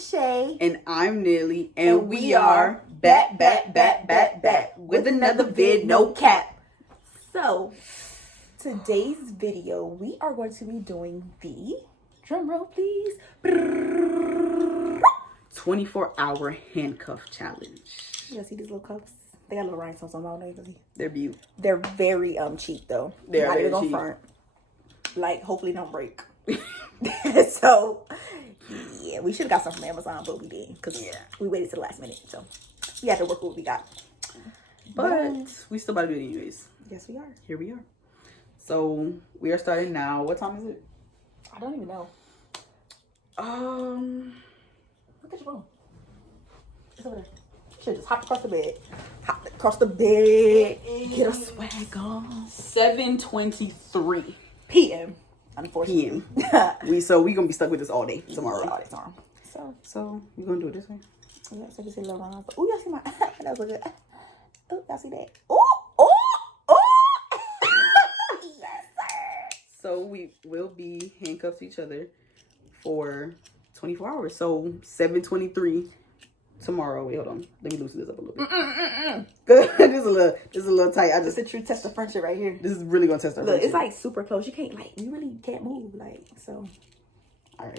Shay. And I'm Nelly. And we are back with another vid, no cap. So, today's video, we are going to be doing the, drum roll please, 24-hour handcuff challenge. You see these little cuffs? They got little rhinestones on them. They're beaut. They're very cheap though. They're not very even cheap. Front. Like, hopefully don't break. So, yeah, we should have got some from Amazon, but we didn't because we waited to the last minute. So, we had to work with what we got. But we still about to do it anyways. Yes, we are. Here we are. So, we are starting now. What time is it? I don't even know. Look at your phone. It's over there. Should just hop across the bed. Hop across the bed. Get a swag on. 7:23 p.m. Unfortunately. We gonna be stuck with this all day tomorrow. All day tomorrow. So we gonna do it this way. Yeah, so you see a little rhyme. Oh, y'all see my that was good. Oh, y'all see that? Oh. Yes, sir. So we will be handcuffed to each other for 24 hours. So 7:23 tomorrow. Wait, hold on. Let me loosen this up a little bit. This is a little tight. It's a true test of friendship right here. This is really gonna test our friendship. It's like super close. You really can't move. Like, so. All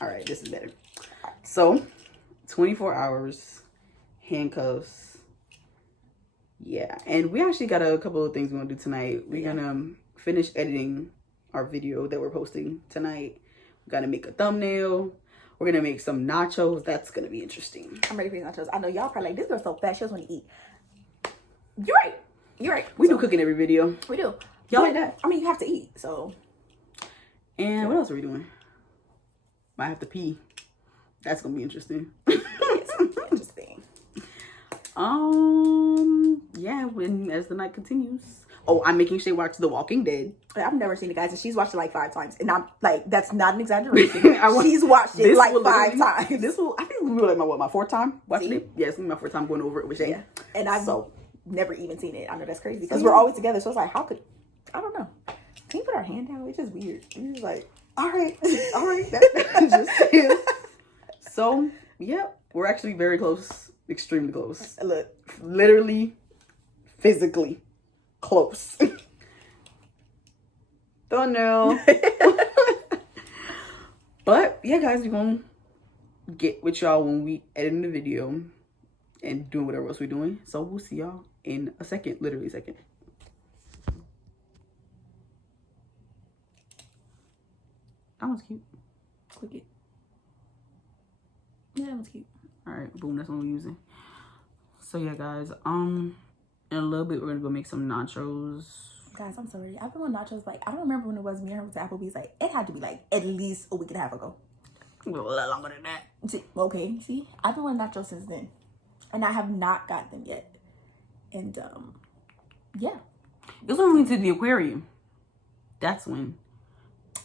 right. This is better. So 24 hours, handcuffs. Yeah, and we actually got a couple of things we're gonna do tonight. We're gonna finish editing our video that we're posting tonight. We gotta make a thumbnail. We're gonna make some nachos. That's gonna be interesting. I'm ready for these nachos. I know y'all probably like, this girl's so fat. She just want to eat. You're right. We do cooking every video. We do. Y'all like that? I mean, you have to eat. So. And what else are we doing? Might have to pee. That's gonna be interesting. Interesting. Yeah. When as the night continues. Oh, I'm making Shay watch The Walking Dead. I've never seen it, guys, and she's watched it like 5 times, and I'm like, that's not an exaggeration. She's watched it like 5 times. I think this will be like my 4th time watching it. Yeah, it's gonna be my 4th time going over it with Shay. Yeah. And I've never even seen it. I know that's crazy because we're always together. So it's like, I don't know. Can you put our hand down? It's just weird. You're just like, all right. Just is. So yeah, we're actually very close, extremely close. Look, literally, physically close. Thumbnail. But yeah, guys, we're gonna get with y'all when we edit the video and doing whatever else we're doing. So we'll see y'all in a second, literally a second. That one's cute. click it. Yeah, that one's cute. All right, boom, that's what we're using. So yeah, guys, in a little bit we're gonna go make some nachos. Guys, I'm sorry. I've been on nachos like, I don't remember when it was me and her went to Applebee's. Like, it had to be like at least a week and a half ago. A little longer than that. Okay, see, I've been on nachos since then, and I have not got them yet. And yeah, it was when we went to the aquarium. That's when.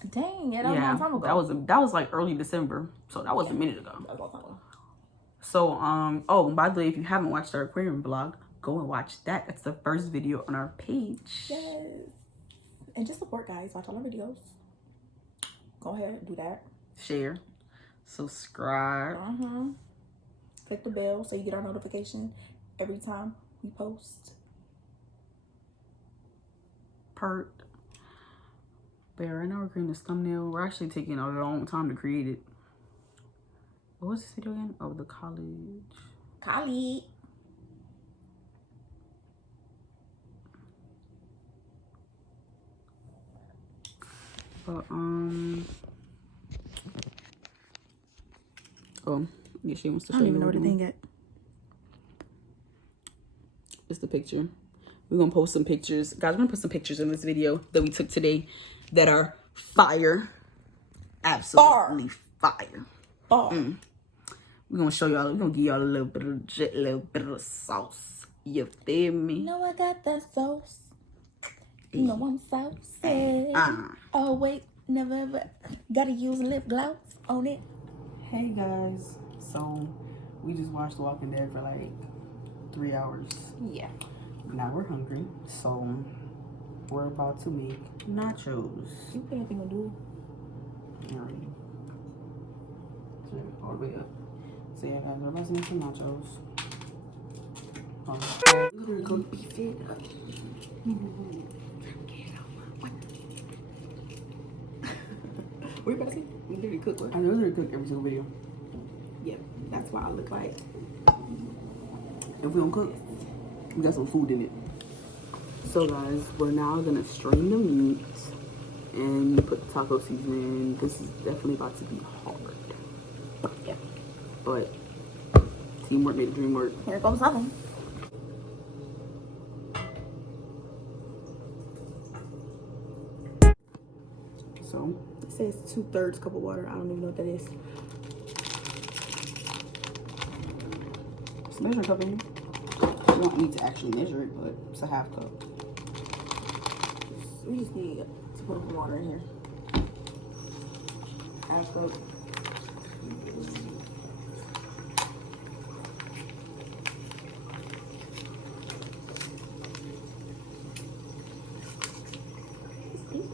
Dang, yeah, that was a long time ago. That was like early December, so that was a minute ago. That was a long time ago. So oh, by the way, if you haven't watched our aquarium vlog, go and watch that. That's the first video on our page. Yes, and just support, guys. Watch all our videos. Go ahead and do that. Share, subscribe. Click the bell so you get our notification every time we post. But yeah, right now we're creating this thumbnail. We're actually taking a long time to create it. What was this video again? Oh, the college. But oh, yeah, she wants to show you. I don't even know what to think yet. It's the picture. We're gonna post some pictures, guys. We're gonna put some pictures in this video that we took today that are fire, absolutely fire. We're gonna show y'all. We're gonna give y'all a little bit of sauce. You feel me? You know I got that sauce. You know I'm saucy. Oh wait, never ever gotta use lip gloss on it. Hey guys, so we just watched The Walking Dead for like 3 hours. Yeah. Now we're hungry, so we're about to make nachos. You put anything on do? Alright. all the way up. So yeah, guys, we're about to make some nachos. Literally cook beef it up. What you about to say? We literally cook what? I literally cook every single video. Yeah, that's why I look like. If we don't cook, we got some food in it. So guys, we're now gonna strain the meat and put the taco seasoning. This is definitely about to be hard. Yeah. But teamwork made the dream work. Here comes something. So It says 2/3 cup of water. I don't even know what that is. just measure a cup in here. You don't need to actually measure it, but it's a half cup. We just need to put some water in here. Half cup.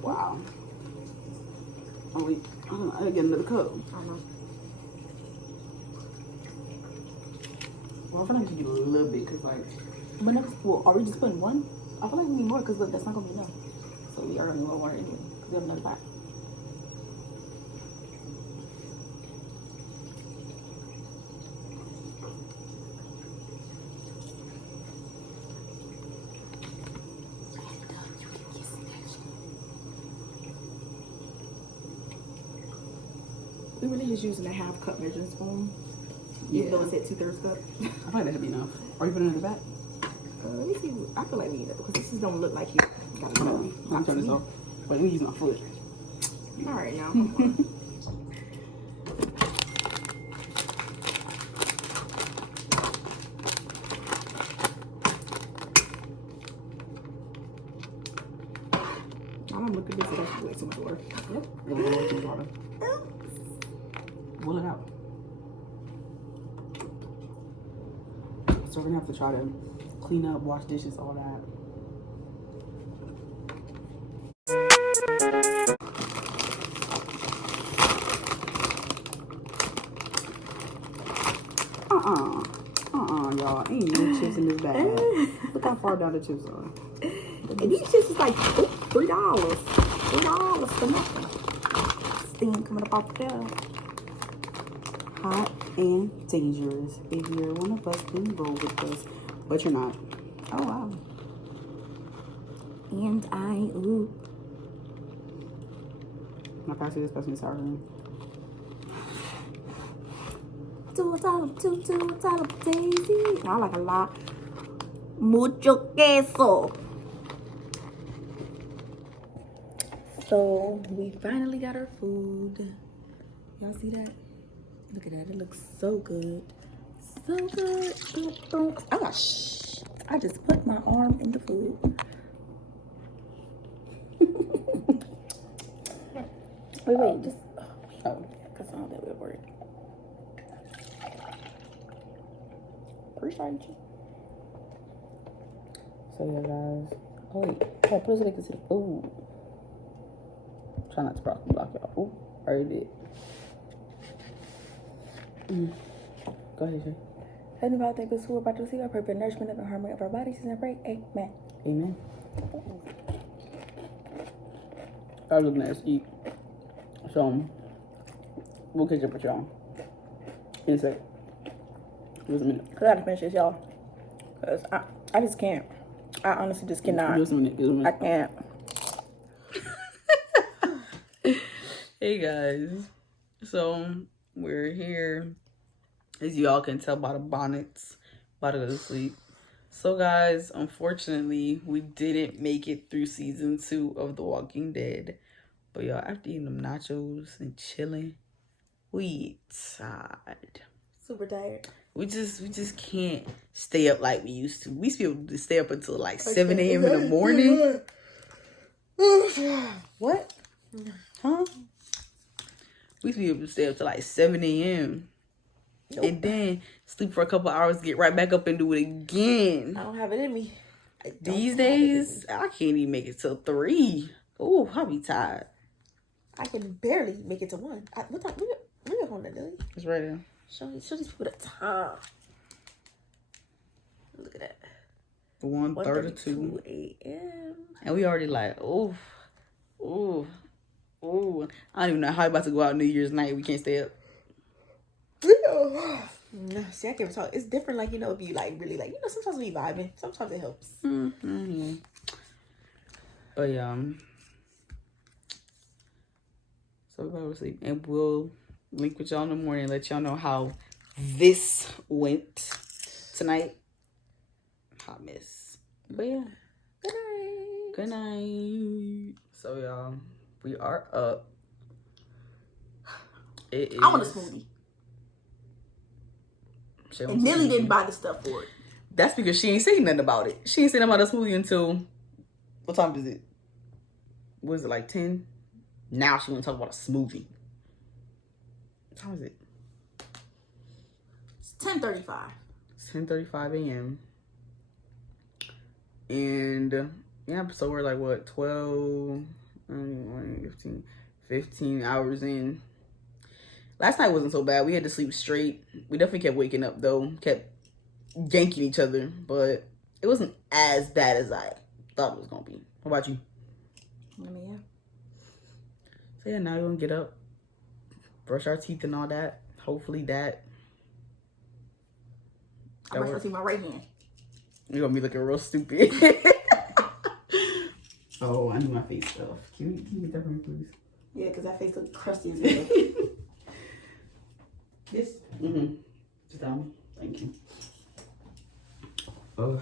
Wow. Oh wait, I gotta get another cup. Well, I feel like we need a little bit, cause like. Well, are we just putting one? I feel like we need more because look, that's not gonna be enough. So we already need more water anyway. Cause we have another pot. We really just using a half cup measuring spoon. Even though it said 2/3 cup. I feel like that'd be enough. Are you putting it in the back? Let me see. I feel like we need it because this is don't look like you got Hold on. I'm turning this off. Wait, let me use my foot. All right, now. Come on. I'm looking at this. That's way too much water. Yep. A little more too much water. Pull it out. So we're gonna have to try to clean up, wash dishes, all that. Y'all. Ain't no chips in this bag. Look how far down the chips are. And these chips is like $3. $3 for nothing. Steam coming up off there. Hot and dangerous. If you're one of us, then roll with us. But you're not. Oh wow. And ooh. My pastor is passing sour cream. Two daisy. I like a lot. Mucho queso. So we finally got our food. Y'all see that? Look at that. It looks so good. So good. Boom, boom. Oh gosh. I just put my arm in the food. wait. Just because I know that would work. Appreciate you. So yeah, guys. Oh wait. Yeah, put it so they can see. Ooh. Try not to block y'all. Ooh. Already did. Go ahead, Shay. Heavenly Father, thank us who are about to receive our prayer for nourishment of the harmony of our bodies. And I pray, amen. Amen. I was looking at us eat. So, we'll catch up with y'all in a sec. Give us a minute. I gotta finish this, y'all. Because I just can't. I honestly just cannot. Give us a minute. Give us a minute. I can't. Hey, guys. So, we're here. As y'all can tell by the bonnets, about to go to sleep. So guys, unfortunately, we didn't make it through season 2 of The Walking Dead. But y'all, after eating them nachos and chilling, we tired. Super tired. We just can't stay up like we used to. We used to be able to stay up until like 7 a.m. in the morning. What? Huh? We used to be able to stay up till like 7 a.m. Nope. And then sleep for a couple hours, get right back up and do it again. I don't have it in me. These days, I can't even make it till 3. Oh, I'll be tired. I can barely make it to 1. What time? Where your phone at, Dilly? It's right there. Show these people the time. Look at that. 1:32 a.m. And we already like, ooh. I don't even know how you about to go out New Year's night. We can't stay up. No, see, I can't talk. It's different, like, you know, if you like really like, you know, sometimes we vibing. Sometimes it helps. Mm-hmm. But yeah. So we better sleep, and we'll link with y'all in the morning and let y'all know how this went tonight. Hot mess. But yeah. Good night. Good night. So y'all, we are up. It is. I want a smoothie. And Millie didn't buy the stuff for it. That's because she ain't saying nothing about it. She ain't saying about the smoothie until, what time is it? What is it, like 10? Now she want to talk about a smoothie. What time is it? It's 10:35. It's 10:35 a.m. And yeah, so we're like, what, 12, 15 hours in. Last night wasn't so bad. We had to sleep straight. We definitely kept waking up, though. Kept yanking each other. But it wasn't as bad as I thought it was going to be. What about you? I mean, yeah. So, yeah, now we're going to get up. Brush our teeth and all that. Hopefully that. I'm brushing my teeth with my right hand. You're going to be looking real stupid. Oh, I need my face stuff. Can you get that for me, please? Yeah, because that face looks crusty as hell. This? Mm-hmm. Just down. Thank you. Oh.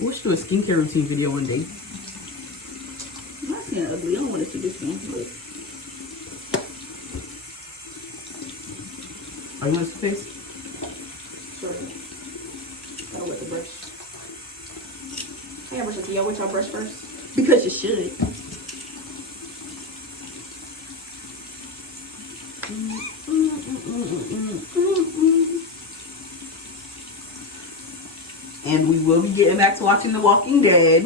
We should do a skincare routine video one day. I'm not seeing ugly. I don't want to see this one. But... Are you want to see face? Sure. Gotta wet the brush. I gotta brush your teeth. Y'all wet y'all brush first? Because you should. And we will be getting back to watching The Walking Dead.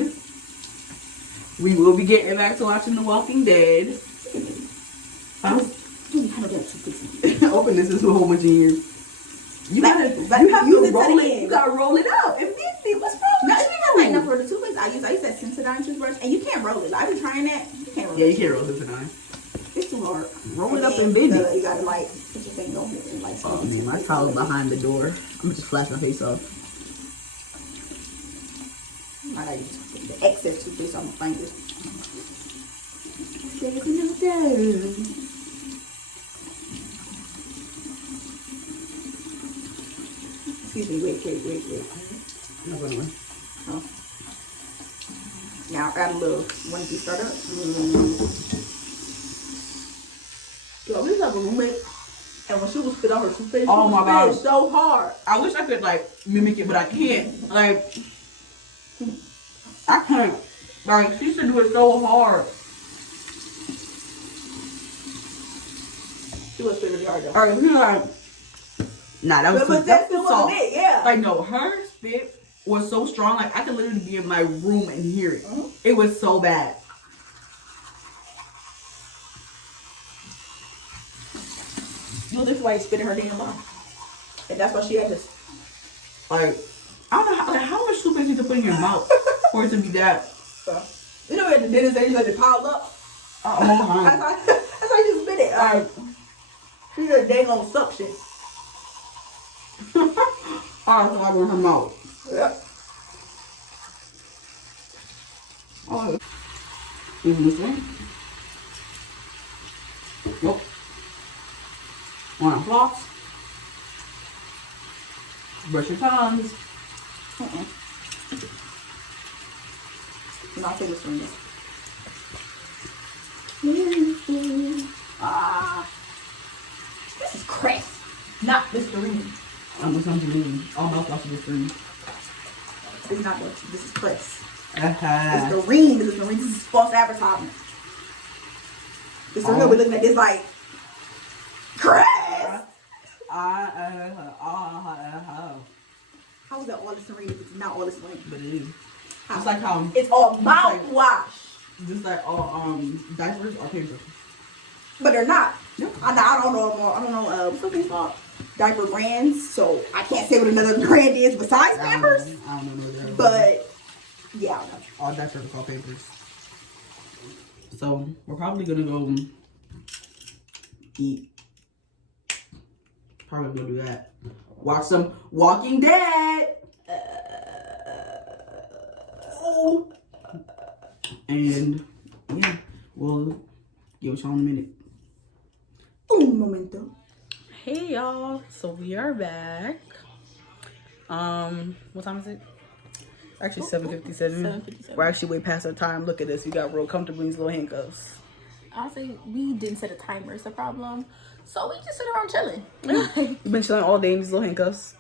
Huh? Open this is a whole bunch in here. You gotta roll it. You gotta roll it up. If what's wrong with you? Enough for the toothpaste I use that Sensodyne toothbrush, and you can't roll it. I've been trying that. You can't roll it. Yeah, you can't roll Sensodyne. It's too hard. Roll it up and bend it. You gotta like put your finger on it and like. Oh man, my towel's behind the door. I'm gonna just flash my face off. I gotta use the excess toothpaste on my fingers. There's no doubt. Excuse me, wait. No, go anywhere. Oh. Now add a little, when you start up. Yo, we have a roommate, and when she was spit out her toothpaste, Oh my God, so hard. I wish I could like mimic it, but I can't. Like, I can't. Like, she should do it so hard. She was spit really hard though. Alright, we're like, nah, that was But that still wasn't it, yeah. Like, no, her spit was so strong. Like, I could literally be in my room and hear it. Mm-hmm. It was so bad. You know, this is why he spit in her damn mouth. And that's why she had this. Like, I don't know, how much soup is you to put in your mouth for it to be that? So, you know, at the dinner stage, let it pile up. Oh my. That's how you spit it. She did a dang on suction. Oh, so I want her mouth. Yep. Oh. This one? Nope. Want to floss? Brush your tongues. Not for this one. This is Crest, not Listerine. I'm with something. All mouthwash is Listerine. It's not Listerine. This is Crest. Uh-huh. Listerine. This is false advertisement. Listerine, we're looking at this like Crest. How is that all Listerine if it's not all Listerine? But it is. It's like how it's all mouthwash. Just like all diapers or paper. But they're not. No. I don't know what's the thing called? Diaper brands. So I can't say what another brand is besides Pampers. I don't know that. But yeah, I don't know. All diapers are called Pampers. So we're probably gonna go eat. Probably gonna do that. Watch some Walking Dead. And yeah, we'll give y'all in a minute. Un momento. Hey y'all, so we are back. What time is it? Actually 7:57. 7:57. We're actually way past our time. Look at this. We got real comfortable in these little handcuffs. Honestly, we didn't set a timer. It's the problem. So we just sit around chilling. We've been chilling all day in these little handcuffs.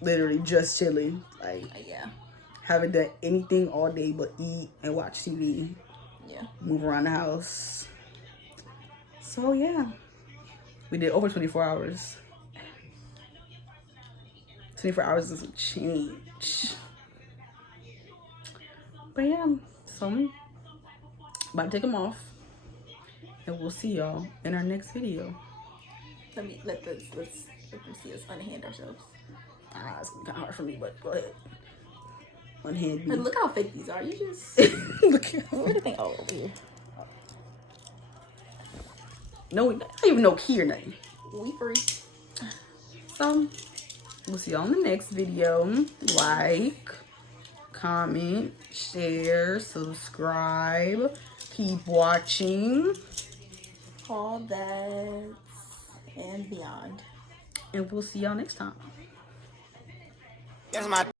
Literally just chilling. Like, yeah. haven't done anything all day but eat and watch TV. Yeah. Move around the house. So yeah. We did over 24 hours. 24 hours is a change. But yeah, so I'm about to take them off. And we'll see y'all in our next video. Let them see us unhand ourselves. It's gonna be kind of hard for me, but go ahead. Unhand me. But look how fake these are. You just Look at where do they? Oh, over here. No, I don't even know key or nothing. We free. So we'll see y'all in the next video. Like, comment, share, subscribe, keep watching. All that and beyond. And we'll see y'all next time. That's my